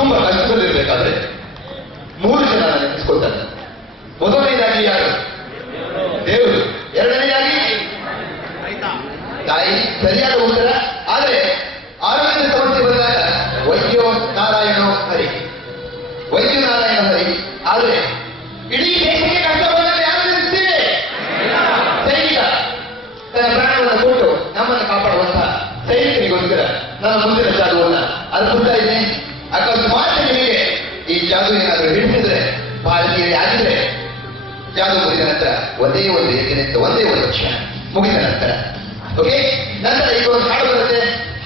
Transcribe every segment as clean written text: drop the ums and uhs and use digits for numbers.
ತುಂಬಾ ಕಷ್ಟದಲ್ಲಿರ್ಬೇಕಾದ್ರೆ 3 ಜನ ನೆನೆಸ್ಕೊಳ್ತಾರೆ. ಮೊದಲನೇದಾಗಿ ಯಾರು? ದೇವರು. ಎರಡನೇದಾಗಿ ತಾಯಿ. ಸರಿಯಾದ ಉತ್ತರ. ಆದ್ರೆ ಆರೋಗ್ಯದ ಸಮಸ್ಯೆ ಬಂದಾಗ ವೈದ್ಯೋ ನಾರಾಯಣೋ ಹರಿ, ವೈದ್ಯ ನಾರಾಯಣ ಹರಿ. ಆದ್ರೆ ಇಡೀ ದೇಶಕ್ಕೆ ಕಷ್ಟ ಬಂದಾಗ ಯಾರು ನೆನೆಸ್ತೀವಿ? ಸೈನಿಕ. ತನ್ನ ಪ್ರಾಣವನ್ನು ಕೊಟ್ಟು ನಮ್ಮನ್ನು ಕಾಪಾಡುವಂತಹ ಸೈನಿಕನಿಗೋಸ್ಕರ ನನ್ನ ಮುಂದಿನ ಜಾದುವನ್ನ ಅರ್ಪಿಸ್ತಾ ಇದ್ದೀನಿ. ಅಕಸ್ಮಾತ್ ನಿಮಗೆ ಈ ಜಾದು ಏನಾದರೂ ಹಿಡಿಸಿದ್ರೆ, ಭಾರತೀಯರೇ ಆಗಿದ್ರೆ, ಜಾದು ಮುಗಿದ ನಂತರ ಒಂದೇ ಒಂದು ಏಕೆನಿಂದ ಒಂದೇ ಒಂದು ಕ್ಷಣ ಮುಗಿದ ನಂತರ ಓಕೆ, ನಂತರ ಈಗ ಒಂದು ಹಾಡು ಬರುತ್ತೆ.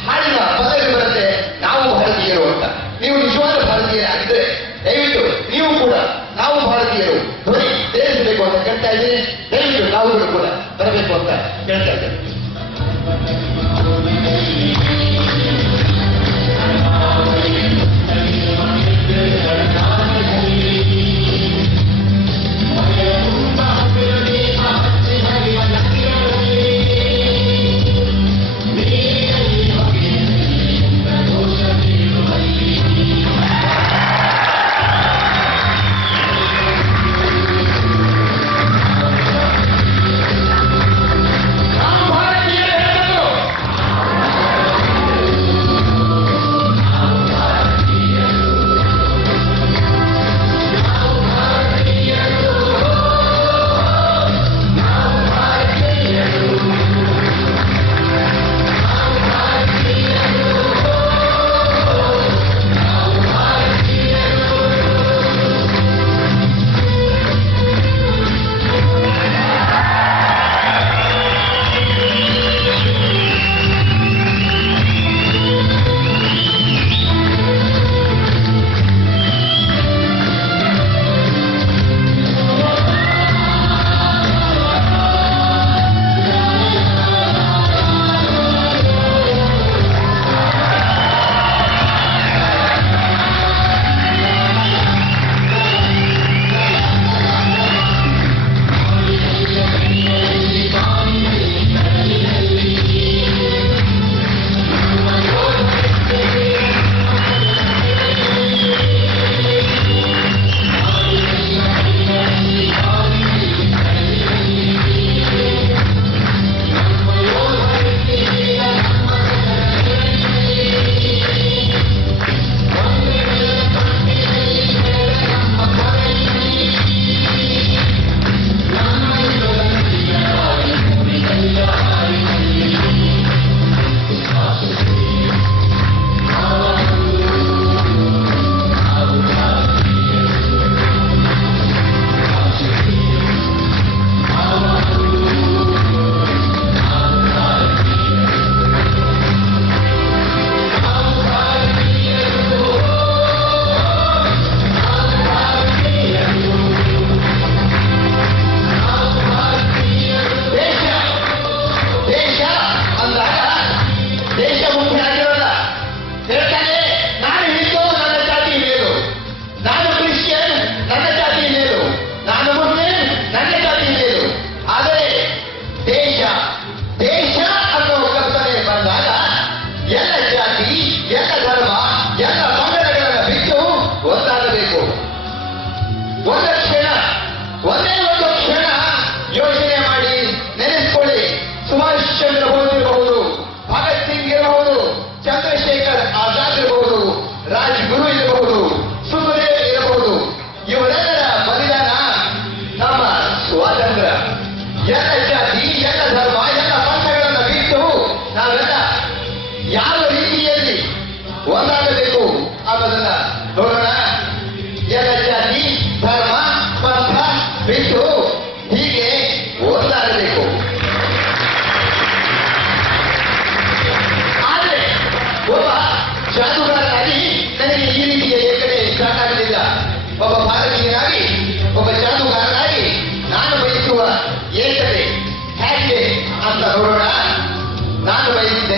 ಹಾಡಿನ ಪದಗಳು ಬರುತ್ತೆ, ನಾವು ಭಾರತೀಯರು ಅಂತ. ನೀವು ನಿಜವಾದ ಭಾರತೀಯರಾಗಿದ್ರೆ ದಯವಿಟ್ಟು ನೀವು ಕೂಡ ನಾವು ಭಾರತೀಯರು ಧ್ವನಿ ಸೇರಿಸಬೇಕು ಅಂತ ಕೇಳ್ತಾ ಇದ್ದೀನಿ. ದಯವಿಟ್ಟು ನಾವುಗಳು ಕೂಡ ಬರಬೇಕು ಅಂತ ಕೇಳ್ತಾ ಇದ್ದೇನೆ. ಏಕತೆ ಹೇಗೆ ಅಂತ ನೋಡೋಣ. ನಾನು ಬಯಸಿದೆ